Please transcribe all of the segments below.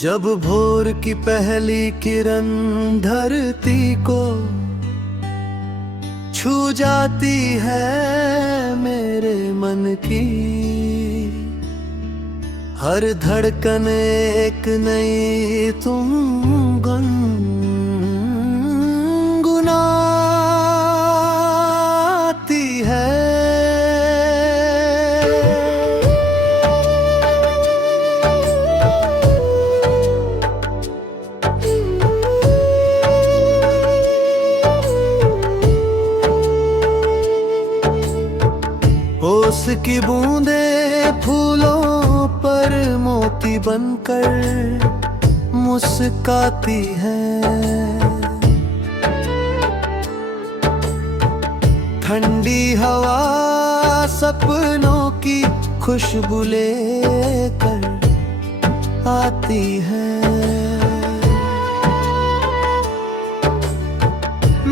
जब भोर की पहली किरण धरती को छू जाती है मेरे मन की, हर धड़कन एक नई तुम गुनगुनाती है। ओस की बूंदे फूलों पर मोती बनकर मुस्काती है। ठंडी हवा सपनों की खुशबू लेकर आती है।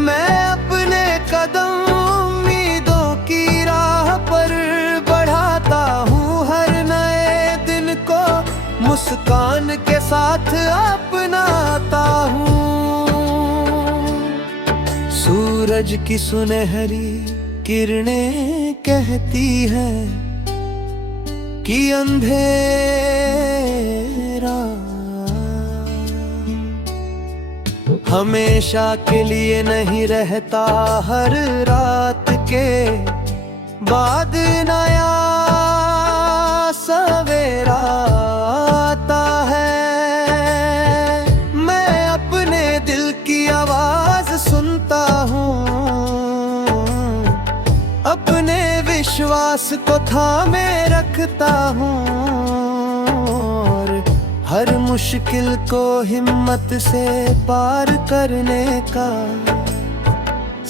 मैं अपने कदम मुस्कान के साथ अपनाता हूँ। सूरज की सुनहरी किरणें कहती है कि अंधेरा हमेशा के लिए नहीं रहता, हर रात के बाद नया सवेरा आता है। मैं अपने दिल की आवाज सुनता हूँ, अपने विश्वास को थामे रखता हूँ और हर मुश्किल को हिम्मत से पार करने का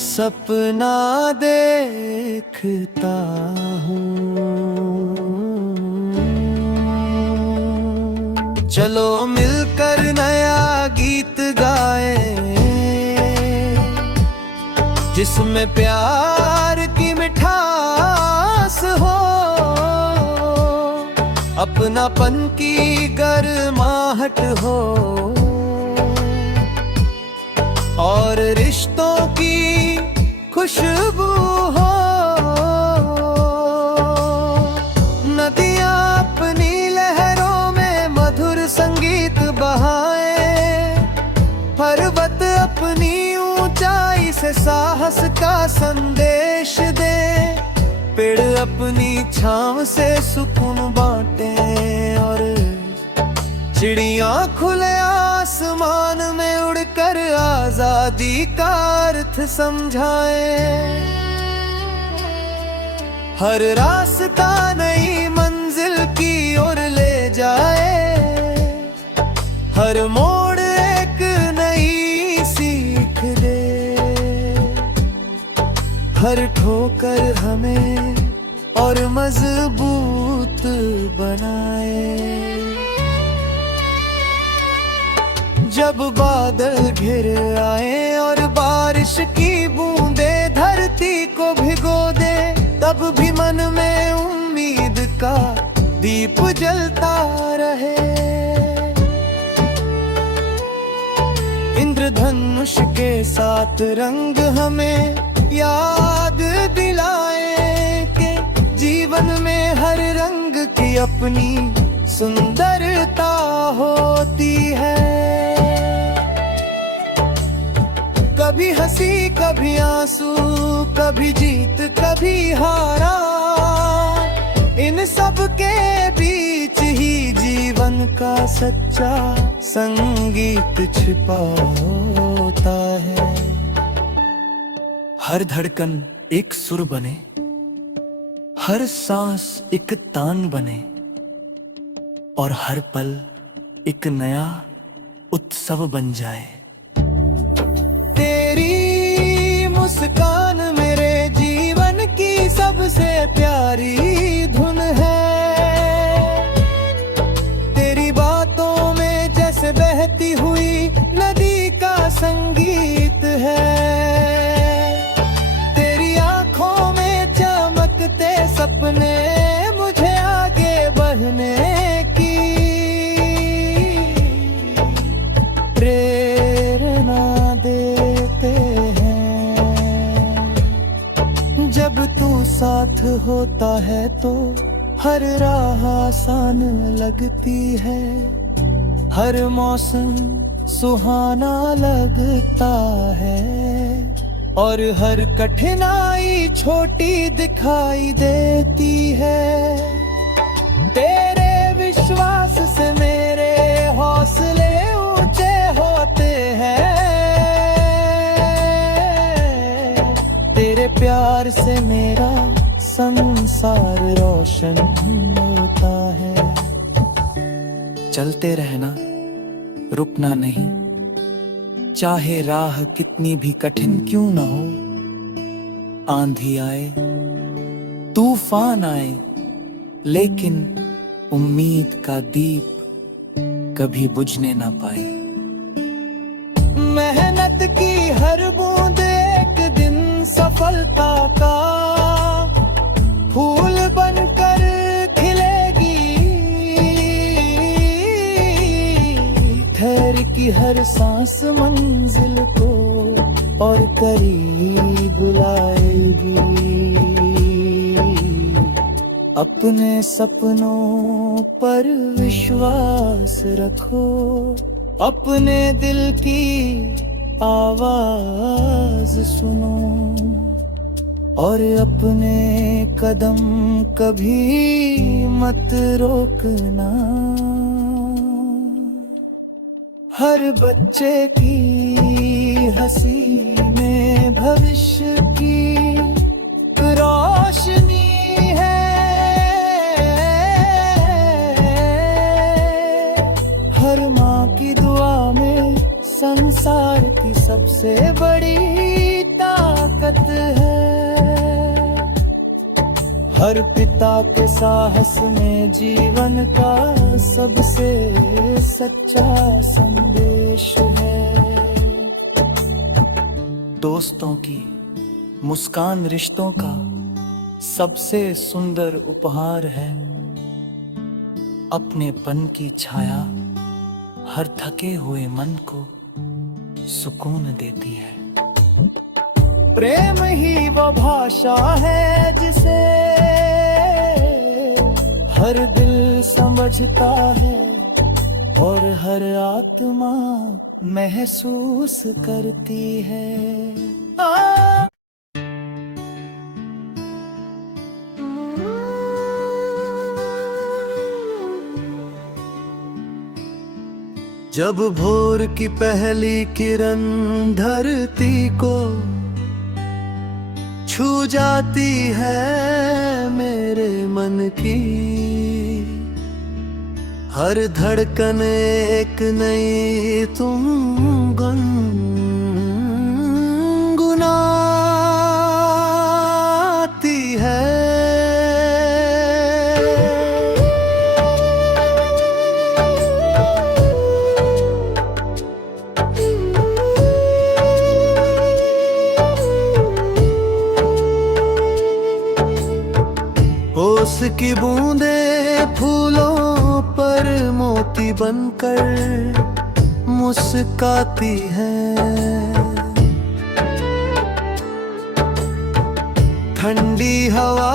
सपना देखता हूँ। चलो मिलकर नया गीत गाएं, जिसमें प्यार की मिठास हो, अपनापन की गर्माहट हो और रिश्तों की खुशबू हो। नदियाँ अपनी लहरों में मधुर संगीत बहाए, पर्वत अपनी ऊंचाई से साहस का संदेश दे, पेड़ अपनी छांव से सुकून बांटे और चिड़िया खुले आसमान में उड़कर आजादी का अर्थ समझाए। हर रास्ता नई मंजिल की ओर ले जाए, हर मोड़ एक नई सीख दे, हर ठोकर हमें और मजबूत बनाए। जब बादल घिर आए और बारिश की बूंदे धरती को भिगो दे, तब भी मन में उम्मीद का दीप जलता रहे। इंद्रधनुष के साथ रंग हमें याद दिलाए कि जीवन में हर रंग की अपनी सुंदरता होती है। कभी हंसी कभी आंसू, कभी जीत कभी हारा, इन सब के बीच ही जीवन का सच्चा संगीत छिपा होता है। हर धड़कन एक सुर बने, हर सांस एक तान बने और हर पल एक नया उत्सव बन जाए। मुस्कान मेरे जीवन की सबसे प्यारी धुन है। तेरी बातों में जैसे बहती हुई नदी का संगीत है। तेरी आंखों में चमकते सपने मुझे आगे बढ़ने की साथ होता है तो हर राह आसान लगती है, हर मौसम सुहाना लगता है, और हर कठिनाई छोटी दिखाई देती है। तेरे विश्वास से मेरे हौसले ऊंचे होते हैं, तेरे प्यार से मेरा संसार रोशन होता है। चलते रहना, रुकना नहीं, चाहे राह कितनी भी कठिन क्यों न हो। आंधी आए, तूफान आए, लेकिन उम्मीद का दीप कभी बुझने ना पाए। मेहनत की हर बूंद एक दिन सफलता का फूल बनकर खिलेगी, ठहर की हर सांस मंजिल को और करीब लाएगी। अपने सपनों पर विश्वास रखो, अपने दिल की आवाज सुनो, और अपने कदम कभी मत रोकना। हर बच्चे की हंसी में भविष्य की रोशनी है, हर माँ की दुआ में संसार की सबसे बड़ी ताकत है, हर पिता के साहस में जीवन का सबसे सच्चा संदेश है। दोस्तों की मुस्कान रिश्तों का सबसे सुंदर उपहार है, अपनेपन की छाया हर थके हुए मन को सुकून देती है। प्रेम ही वो भाषा है जिसे हर दिल समझता है, और हर आत्मा महसूस करती है। जब भोर की पहली किरण धरती को छू जाती है मेरे मन की, हर धड़कन एक नई तुम गुनगुनाती है। ओस की बूंदे फूलों पर मोती बनकर मुस्काती है, ठंडी हवा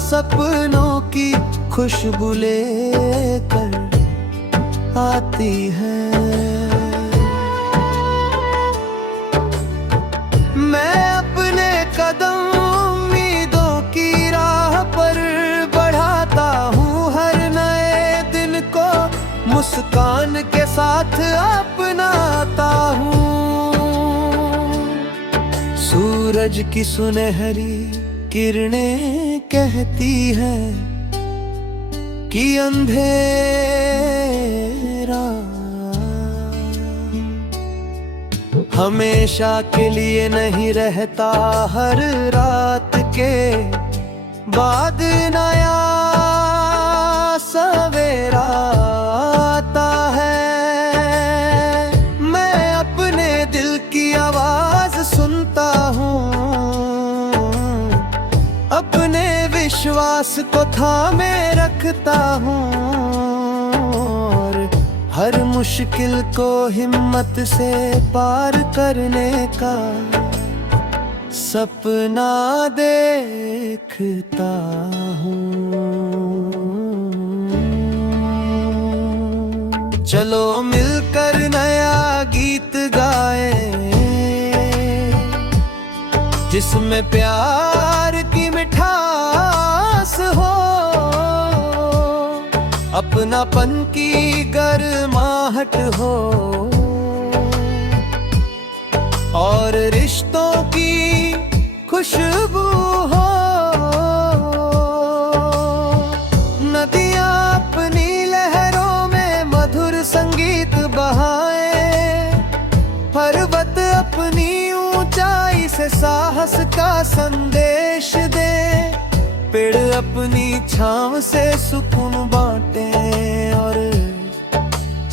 सपनों की खुशबू लेकर आती है। मैं अपने कदम मुस्कान के साथ अपनाता हूँ। सूरज की सुनहरी किरणें कहती है कि अंधेरा हमेशा के लिए नहीं रहता, हर रात के बाद नया सवेरा आता है। मैं अपने दिल की आवाज सुनता हूँ, अपने विश्वास को थामे रखता हूँ, और हर मुश्किल को हिम्मत से पार करने का सपना देखता हूँ। चलो मिलकर नया गीत गाए, जिसमें प्यार की मिठास हो, अपनापन की गर्माहट हो, और रिश्तों की खुशबू हो। नदियाँ अपनी लहरों में मधुर संगीत बहाए, पर्वत अपनी ऊंचाई से साहस का संदेश दे, पेड़ अपनी छांव से सुकून बांटे, और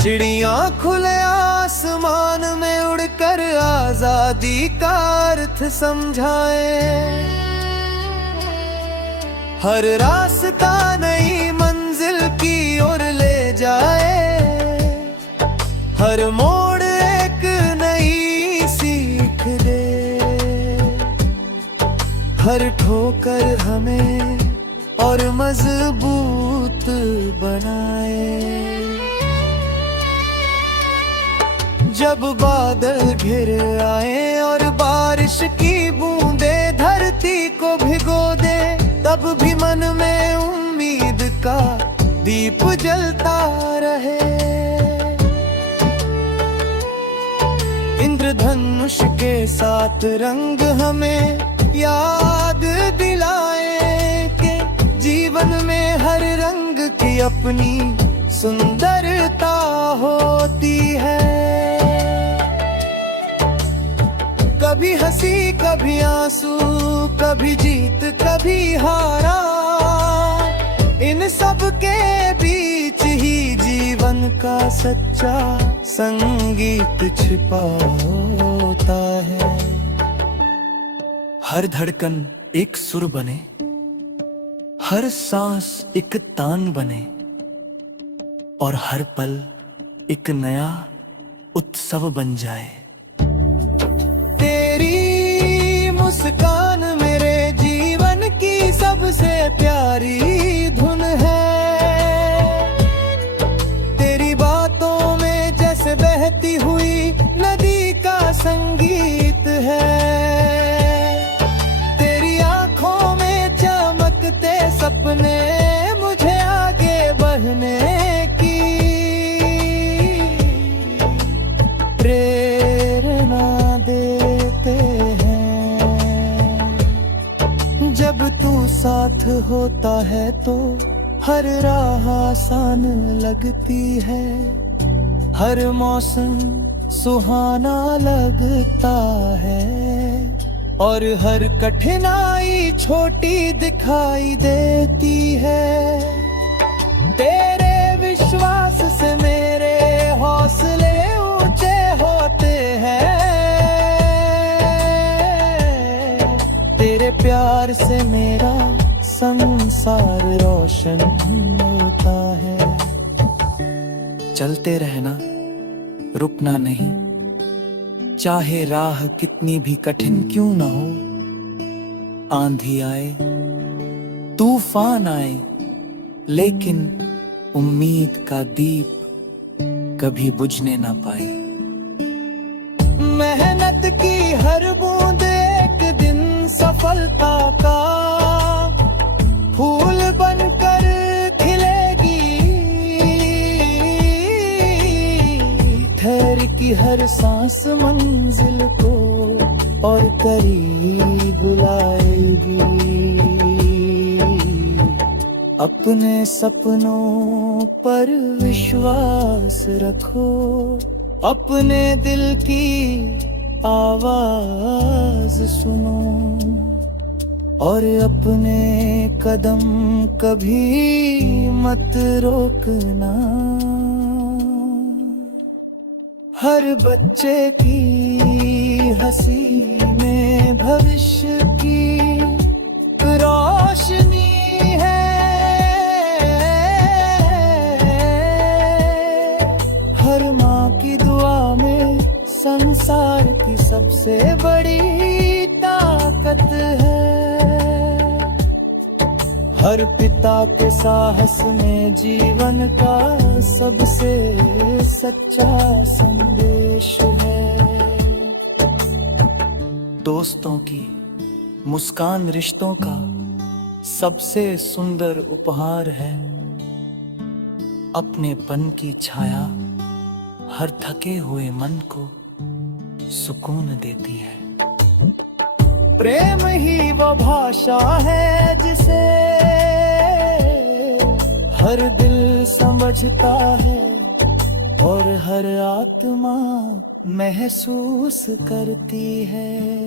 चिड़िया खुले आसमान में उड़कर आजादी का अर्थ समझाए। हर रास्ता नई मंजिल की ओर ले जाए, हर मोड़ एक नई सीख दे, हर ठोकर हमें और मजबूत बनाए। जब बादल घिर आए और बारिश की बूंदें धरती को भिगो दे, तब भी मन में उम्मीद का दीप जलता रहे। इंद्रधनुष के 7 रंग हमें याद दिलाए कि जीवन में हर रंग की अपनी सुंदरता होती है। कभी हंसी कभी आंसू, कभी जीत कभी हारा, इन सब के बीच ही जीवन का सच्चा संगीत छिपा होता है। हर धड़कन एक सुर बने, हर सांस एक तान बने, और हर पल एक नया उत्सव बन जाए। तेरी मुस्कान मेरे जीवन की सबसे प्यारी धुन है, तेरी बातों में जैसे बहती हुई नदी का संगीत है, तेरी आंखों में चमकते सपने मुझे आगे बढ़ने की प्रेरणा देते हैं। जब तू साथ होता है तो हर राह आसान लगती है, हर मौसम सुहाना लगता है, और हर कठिनाई छोटी दिखाई देती है। तेरे विश्वास से मेरे हौसले ऊंचे होते हैं, तेरे प्यार से मेरा संसार रोशन होता है। चलते रहना, रुकना नहीं, चाहे राह कितनी भी कठिन क्यों ना हो। आंधी आए, तूफान आए, लेकिन उम्मीद का दीप कभी बुझने ना पाए। मेहनत की हर बूंद एक दिन सफलता का फूल बनकर खिलेगी, ठहर की हर सांस मंजिल को और करीब बुलाएगी। अपने सपनों पर विश्वास रखो, अपने दिल की आवाज सुनो, और अपने कदम कभी मत रोकना। हर बच्चे की हंसी में भविष्य की रोशनी है, हर माँ की दुआ में संसार की सबसे बड़ी ताकत मेहनत है। हर पिता के साहस में जीवन का सबसे सच्चा संदेश है। दोस्तों की मुस्कान रिश्तों का सबसे सुंदर उपहार है। अपनेपन की छाया हर थके हुए मन को सुकून देती है। प्रेम ही वो भाषा है जिसे हर दिल समझता है और हर आत्मा महसूस करती है।